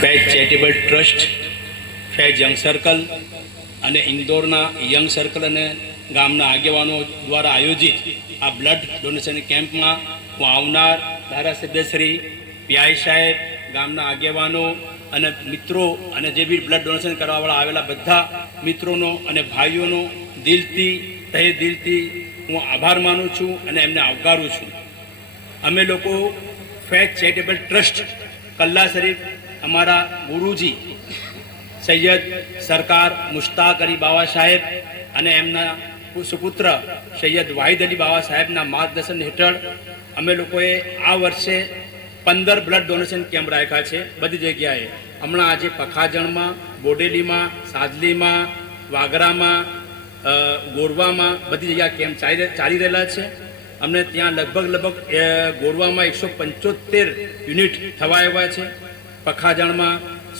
Faiz charitable trust Faiz young circle અને ઇન્દોરના young circle અને ગામના આગેવાનો દ્વારા આયોજિત આ બ્લડ ડોનેશન કેમ્પમાં હું આવનાર ધારાસભ્યશ્રી પીઆઈ સાહેબ, ગામના આગેવાનો અને મિત્રો અને જે બી બ્લડ ડોનેશન કરવાવાળા આવેલા બધા મિત્રોનો અને ભાઈઓનો દિલથી, તહે દિલથી હું આભાર માનું છું અને એમને આવકારું છું. અમે લોકો ફેજ ચેરિટેબલ ટ્રસ્ટ કલ્લા શરીફ અમારા ગુરુજી સૈયદ સરકાર મુશ્તાક અલી બાવા સાહેબ અને એમના સુપુત્ર સૈયદ વાહિદ અલી બાવા સાહેબના માર્ગદર્શન હેઠળ અમે લોકોએ આ વર્ષે પંદર બ્લડ ડોનેશન કેમ્પ રાખ્યા છે, બધી જગ્યાએ. હમણાં આજે પખાજણમાં, બોડેલીમાં સાદલીમાં વાગરામાં ગોરવામાં બધી જગ્યા કેમ્પ ચાલી રહેલા છે. અમને ત્યાં લગભગ લગભગ ગોરવામાં એકસો પંચોતેર યુનિટ થવા આવ્યા છે. પખાજણમાં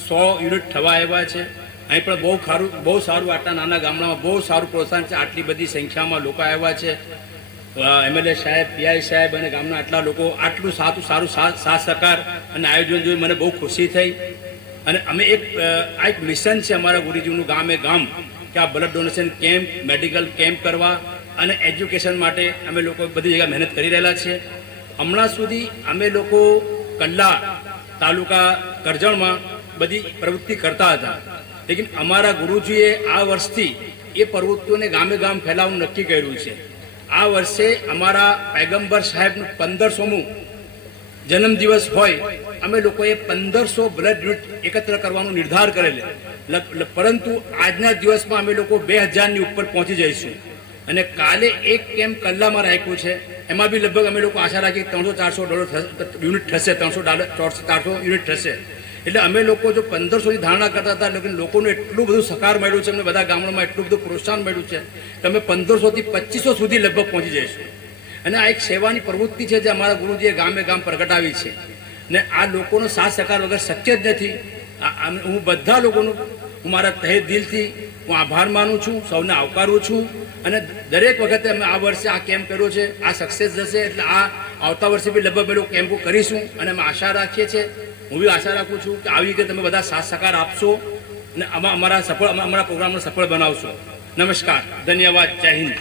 સો યુનિટ થવા આવ્યા છે. અહીં પણ બહુ સારું બહુ સારું આટલા નાના ગામડામાં બહુ સારું પ્રોત્સાહન છે. આટલી બધી સંખ્યામાં લોકો આવ્યા છે. એમએલએ સાહેબ પીઆઈ સાહેબ અને ગામના આટલા લોકો આટલું સાતું સારું સાથ સહકાર અને આયોજન જોઈ મને બહુ ખુશી થઈ. અને અમે એક આ એક મિશન છે અમારા ગુરુજીનું ગામે ગામ, કે આ blood donation camp, medical camp કરવા અને એજ્યુકેશન માટે અમે લોકો બધી જગ્યાએ મહેનત કરી રહેલા છે હમણાં સુધી અમે લોકો કલ્લા તાલુકા કરજણમાં બધી પ્રવૃત્તિ કરતા હતા. લેકિન અમારા ગુરુજીએ આ વર્ષથી એ પ્રવૃત્તિઓને ગામે ગામ ફેલાવવાનું નક્કી કર્યું છે. આ વર્ષે અમારા પૈગંબર સાહેબનું પંદરસોમું જન્મદિવસ હોય, અમે લોકોએ પંદરસો બ્લડ યુનિટ એકત્ર કરવાનો નિર્ધાર કરેલો. પરંતુ આજના દિવસમાં અમે લોકો બે હજારની ઉપર પહોંચી જઈશું. અને કાલે એક કેમ્પ કલ્લામાં રાખ્યું છે, એમાં બી લગભગ અમે લોકો આશા રાખીએ ત્રણસો ચારસો ડોલર યુનિટ થશે, ત્રણસો ડોલર, ચારસો યુનિટ થશે. એટલે અમે લોકો જો પંદરસોની ધારણા કરતા હતા લેકિન લોકોનું એટલું બધું સકાર મળ્યું છે, અમને બધા ગામડામાં એટલું બધું પ્રોત્સાહન મળ્યું છે અમે પંદરસોથી પચીસો સુધી લગભગ પહોંચી જઈશું. અને આ એક સેવાની પ્રવૃત્તિ છે જે અમારા ગુરુજીએ ગામે ગામ પ્રગટાવી છે. ને આ લોકોનો સાથ સહકાર વગર શક્ય જ નથી. હું બધા લોકોનું હું મારા તહે દિલથી હું આભાર માનું છું, સૌને આવકારું છું અને દરેક વખતે અમે આ વર્ષે આ કેમ્પ કર્યો છે, આ સક્સેસ જશે એટલે આ આવતા વર્ષે બી લગભગ પેલું કેમ્પો કરીશું અને અમે આશા રાખીએ છીએ, હું બી આશા રાખું છું કે આવી રીતે તમે બધા સાથ સહકાર આપશો અને અમારા સફળ, અમારા પ્રોગ્રામને સફળ બનાવશો. નમસ્કાર, ધન્યવાદ, જય હિન્દ.